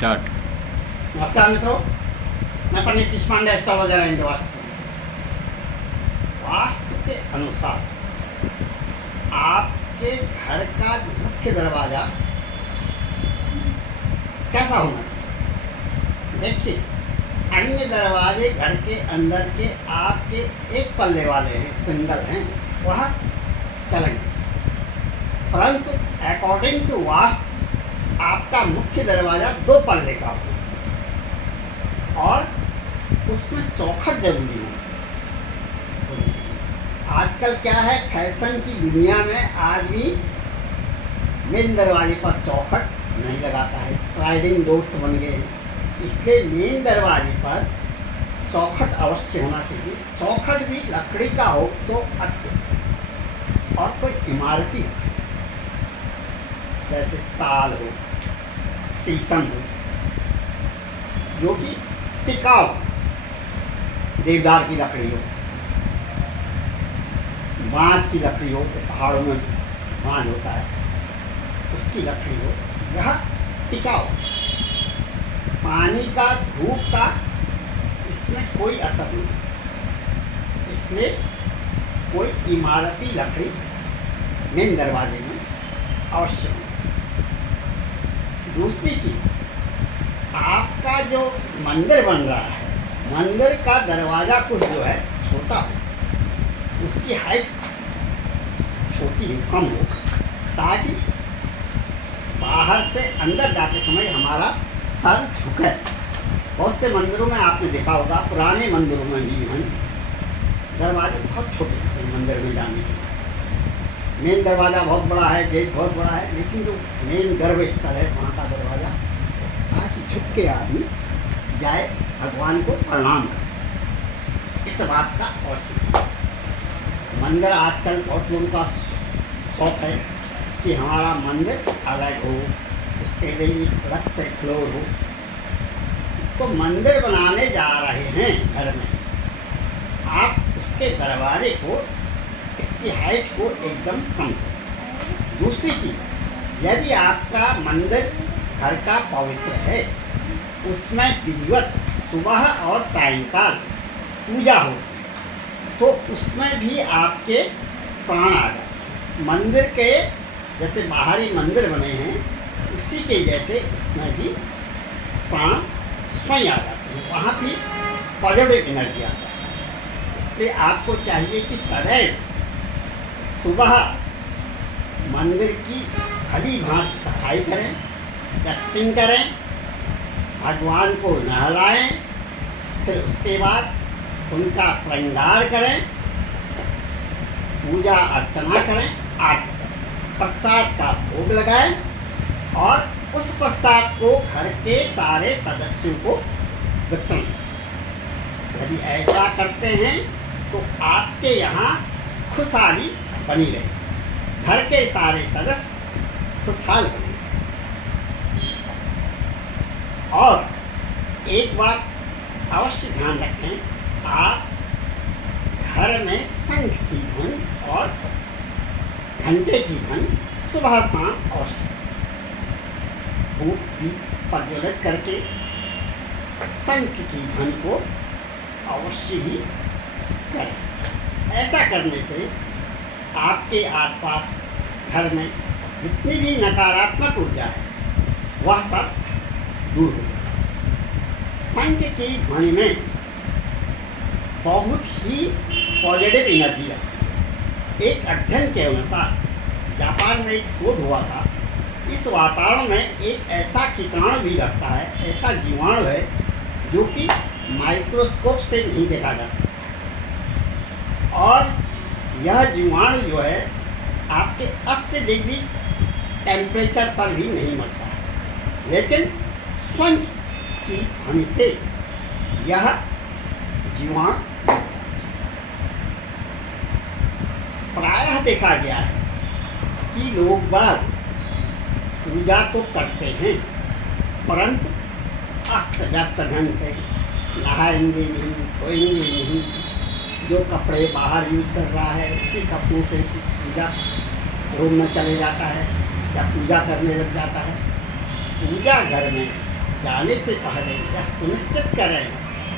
Start. नमस्कार मित्रों, मैं पंडित नीतीश पांडे, एस्ट्रोलॉजर एंड वास्तु। वास्तु के अनुसार आपके घर का मुख्य दरवाजा कैसा होना चाहिए। देखिए, अन्य दरवाजे घर के अंदर के आपके एक पल्ले वाले हैं, सिंगल हैं, वह चलेंगे, परंतु अकॉर्डिंग टू वास्तु आपका मुख्य दरवाजा 2 पल्ले का होना चाहिए और उसमें चौखट जरूरी है। आजकल क्या है, फैशन की दुनिया में आदमी मेन दरवाजे पर चौखट नहीं लगाता है, स्लाइडिंग डोर्स बन गए हैं, इसलिए मेन दरवाजे पर चौखट अवश्य होना चाहिए। चौखट भी लकड़ी का हो तो अद्भुत, और कोई इमारती लकड़ी जैसे साल हो, शीशम हो, जो कि टिकाऊ, देवदार की लकड़ी हो, बांज की लकड़ी हो, तो पहाड़ों में बांज होता है, उसकी लकड़ी हो, यह टिकाऊ, पानी का, धूप का इसमें कोई असर नहीं, इसलिए कोई इमारती लकड़ी मेन दरवाजे में अवश्य होती है। दूसरी चीज, आपका जो मंदिर बन रहा है, मंदिर का दरवाजा कुछ जो है छोटा हो, उसकी हाइट छोटी हो, कम हो, ताकि बाहर से अंदर जाते समय हमारा सर झुके। बहुत से मंदिरों में आपने देखा होगा, पुराने मंदिरों में भी हैं, दरवाजे बहुत छोटे थे मंदिर में जाने के लिए। मेन दरवाज़ा बहुत बड़ा है, गेट बहुत बड़ा है, लेकिन जो मेन गर्भ स्थल है वहाँ का दरवाज़ा, ताकि झुक के आदमी जाए, भगवान को प्रणाम करे। इस बात का अवश्य मंदिर, आजकल बहुत लोगों का शौक है कि हमारा मंदिर अलग हो, उसके लिए एक अलग से फ्लोर हो। तो मंदिर बनाने जा रहे हैं घर में, आप उसके दरवाजे को, इसकी हाइट को एकदम कम करें। दूसरी चीज़, यदि आपका मंदिर घर का पवित्र है, उसमें विधिवत सुबह और सायंकाल पूजा हो, तो उसमें भी आपके प्राण आ जाते हैं। मंदिर के जैसे बाहरी मंदिर बने हैं, उसी के जैसे उसमें भी प्राण स्वयं आ जाते हैं, वहाँ भी पॉजिटिव एनर्जी आ जाती है। इसलिए आपको चाहिए कि सदैव सुबह मंदिर की भली भांति सफाई करें, डस्टिंग करें, भगवान को नहलाएं, फिर उसके बाद उनका श्रृंगार करें, पूजा अर्चना करें, आरती करें, प्रसाद का भोग लगाएं और उस प्रसाद को घर के सारे सदस्यों को वितरण करें। यदि ऐसा करते हैं तो आपके यहाँ खुशहाली बनी रहे, घर के सारे सदस्य खुशहाल बने रहे। और एक बात अवश्य ध्यान रखें, आप घर में शंख की ध्वनि और घंटे की ध्वनि सुबह शाम अवश्य, धूप दीप प्रज्वलित करके शंख की ध्वनि को अवश्य ही करें। ऐसा करने से आपके आसपास घर में जितनी भी नकारात्मक ऊर्जा है, वह सब दूर हो जाए। शंख की ध्वनि में बहुत ही पॉजिटिव एनर्जी आती है। एक अध्ययन के अनुसार जापान में एक शोध हुआ था, इस वातावरण में एक ऐसा कीटाणु भी रहता है, ऐसा जीवाणु है जो कि माइक्रोस्कोप से नहीं देखा जा सकता, और यह जीवाणु जो है आपके 80 डिग्री टेम्परेचर पर भी नहीं मरता है, लेकिन शंख की ध्वनि से यह जीवाणु प्रायः देखा गया है कि लोग बाग पूजा तो करते हैं, परंतु अस्त व्यस्त ढंग से नहाएंगे नहीं, धोएंगे नहीं, जो कपड़े बाहर यूज कर रहा है उसी कपड़ों से पूजा रूम में चले जाता है या पूजा करने लग जाता है। पूजा घर में जाने से पहले यह सुनिश्चित करें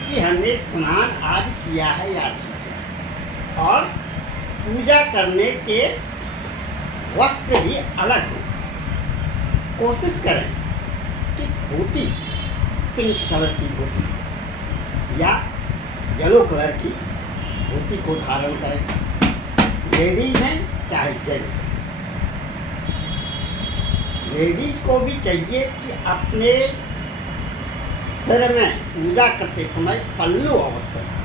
कि हमने स्नान आदि किया है या नहीं किया, और पूजा करने के वस्त्र भी अलग हों। कोशिश करें कि धोती, पिंक कलर की धोती या येलो कलर की धोती को धारण करें। लेडीज हैं चाहे जेंट्स हैं, लेडीज को भी चाहिए कि अपने सिर में पूजा करते समय पल्लू अवश्य रखें।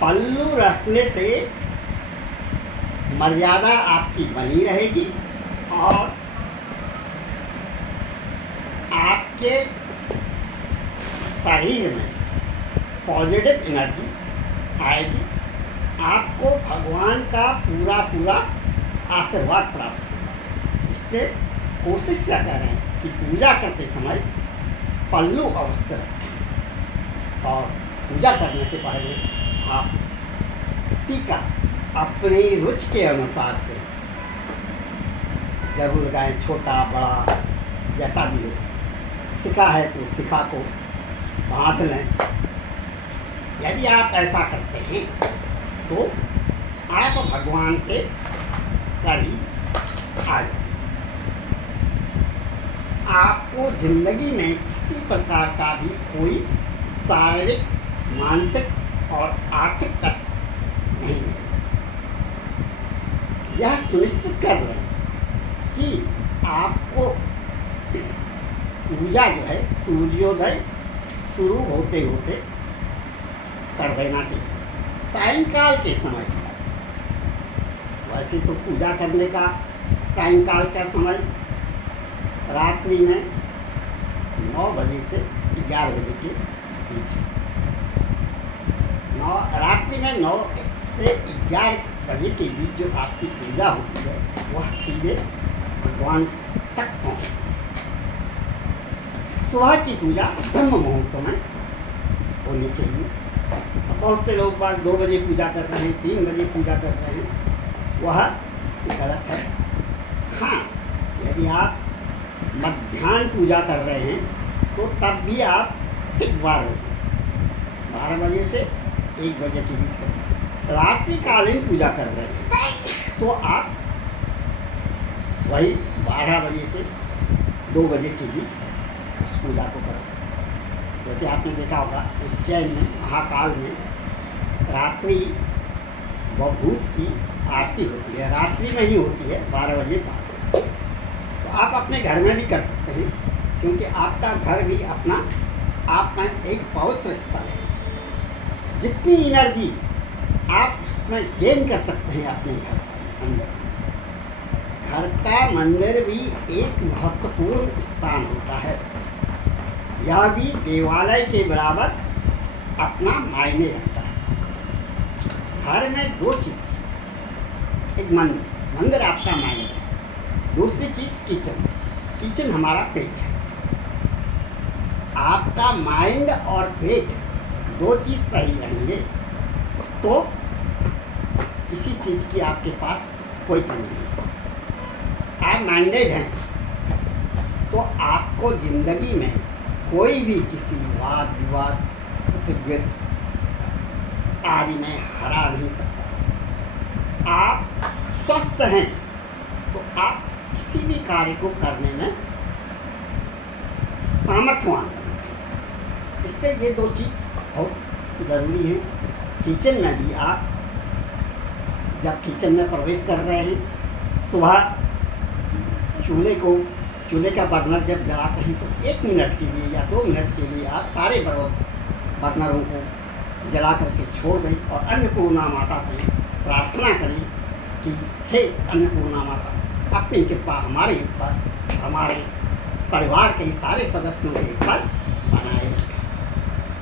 पल्लू रखने से मर्यादा आपकी बनी रहेगी और आपके शरीर में पॉजिटिव एनर्जी आएगी। आपको भगवान का पूरा आशीर्वाद प्राप्त होगा। इसलिए कोशिश क्या करें कि पूजा करते समय पल्लू अवश्य रखें, और पूजा करने से पहले आप टीका अपनी रुचि के अनुसार से जरूर लगाएं, छोटा बड़ा जैसा भी हो। शिखा है तो शिखा को बांध लें। यदि आप ऐसा करते हैं तो आप भगवान के करीब आ जाएं। आपको जिंदगी में किसी प्रकार का भी कोई शारीरिक, मानसिक और आर्थिक कष्ट नहीं मिलेगा। यह सुनिश्चित कर लें कि आपको पूजा जो है सूर्योदय शुरू होते होते कर देना चाहिए। सायंकाल के समय, वैसे तो पूजा करने का सायंकाल का समय रात्रि में 9 बजे से 11 बजे के बीच में। रात्रि में 9 से 11 बजे के बीच जो आपकी पूजा होती है वह सीधे भगवान तक पहुँचती है। सुबह की पूजा ब्रह्म मुहूर्त में होनी चाहिए। बहुत से लोग बात 2 बजे पूजा कर रहे हैं, 3 बजे पूजा कर रहे हैं, वह गलत है। हाँ, यदि आप मध्याह्न पूजा कर रहे हैं तो तब भी आप ठीक 12 बजे से 1 बजे के बीच करें। रात्रिकालीन पूजा कर रहे हैं तो आप वही 12 बजे से 2 बजे के बीच उस पूजा को करें। जैसे आपने देखा होगा उज्जैन में महाकाल में रात्रि व भूत की आरती होती है, रात्रि में ही होती है 12 बजे बाद। तो आप अपने घर में भी कर सकते हैं, क्योंकि आपका घर भी अपना आप में एक पवित्र स्थल है। जितनी एनर्जी आप उसमें गेन कर सकते हैं अपने घर का अंदर। घर का मंदिर भी एक महत्वपूर्ण स्थान होता है। यह भी देवालय के बराबर अपना मायने रखता है। घर में 2 चीज़, एक मंदिर आपका माइंड है, दूसरी चीज़ किचन हमारा पेट है। आपका माइंड और पेट 2 चीज़ सही रहेंगे तो किसी चीज़ की आपके पास कोई कमी नहीं। आप माइंडेड हैं तो आपको ज़िंदगी में कोई भी किसी वाद विवाद प्रतिवेद आदि में हरा नहीं सकता। आप स्वस्थ हैं तो आप किसी भी कार्य को करने में सामर्थ्यवान बनेंगे। इसलिए ये 2 चीज़ बहुत ज़रूरी है। किचन में भी आप जब किचन में प्रवेश कर रहे हैं, सुबह चूल्हे का बर्नर जब जलाते हैं तो 1 मिनट के लिए या 2 मिनट के लिए आप सारे बर्नरों को जला करके छोड़ दें और अन्नपूर्णा माता से प्रार्थना करें कि हे अन्नपूर्णा माता, अपनी कृपा हमारे ऊपर, हमारे परिवार के सारे सदस्यों के ऊपर बनाए।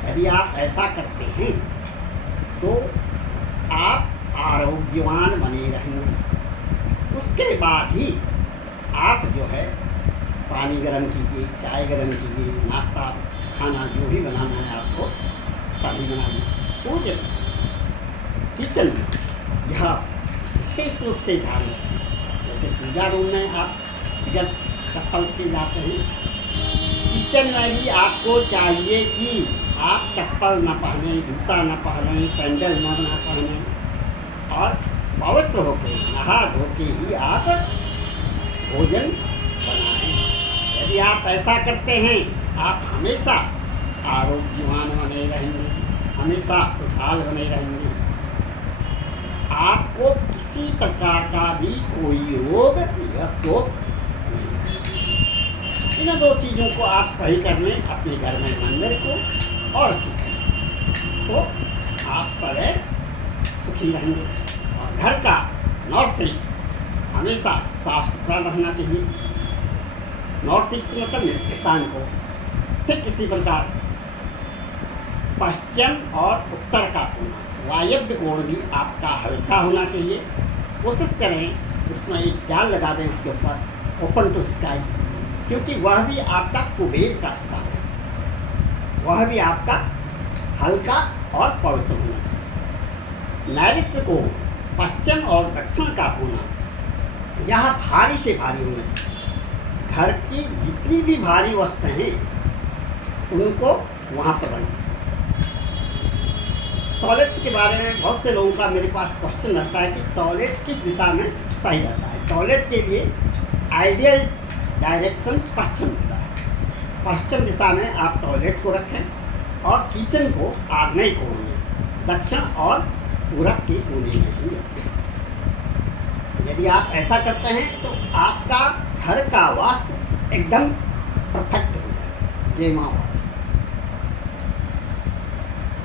यदि आप ऐसा करते हैं तो आप आरोग्यवान बने रहेंगे। उसके बाद ही आप जो है पानी गर्म कीजिए, चाय गर्म कीजिए, नाश्ता खाना जो भी बनाना है आपको तभी बनाइए। पूजा किचन में यह विशेष रूप से ध्यान रखें। जैसे पूजा रूम में आप बगैर चप्पल के जाते हैं, किचन में भी आपको चाहिए कि आप चप्पल न पहने, जूता न पहने, सैंडल न पहने और पवित्र होकर नहा धो के ही आप भोजन बनाएं। यदि आप ऐसा करते हैं आप हमेशा आरोग्यवान बने रहेंगे, हमेशा खुशहाल बने रहेंगे। आपको किसी प्रकार का भी कोई रोग या शोक नहीं। इन दो चीज़ों को आप सही कर लें अपने घर में मंदिर को और किचन तो आप सदैव सुखी रहेंगे। और घर का नॉर्थ ईस्ट हमेशा साफ सुथरा रहना चाहिए। नॉर्थ ईस्ट मतलब ईशान को, ठीक इसी प्रकार पश्चिम और उत्तर का कोना, वायव्य कोण भी आपका हल्का होना चाहिए। कोशिश करें उसमें एक जाल लगा दें उसके ऊपर, ओपन टू स्काई, क्योंकि वह भी आपका कुबेर का स्थान है। वह भी आपका हल्का और पवित्र होना चाहिए। नैऋत्य कोण, पश्चिम और दक्षिण का कोना, यह भारी से भारी होना चाहिए। घर की जितनी भी भारी वस्तुएं हैं उनको वहाँ पर रखें। टॉयलेट्स के बारे में बहुत से लोगों का मेरे पास क्वेश्चन रहता है कि टॉयलेट किस दिशा में सही रहता है। टॉयलेट के लिए आइडियल डायरेक्शन पश्चिम दिशा है। पश्चिम दिशा में आप टॉयलेट को रखें और किचन को आग्नेय कोण में, दक्षिण और पूरब के कोने में ही रखें। यदि आप ऐसा करते हैं तो आपका घर का वास्तु एकदम परफेक्ट हो जाए। जय माँ।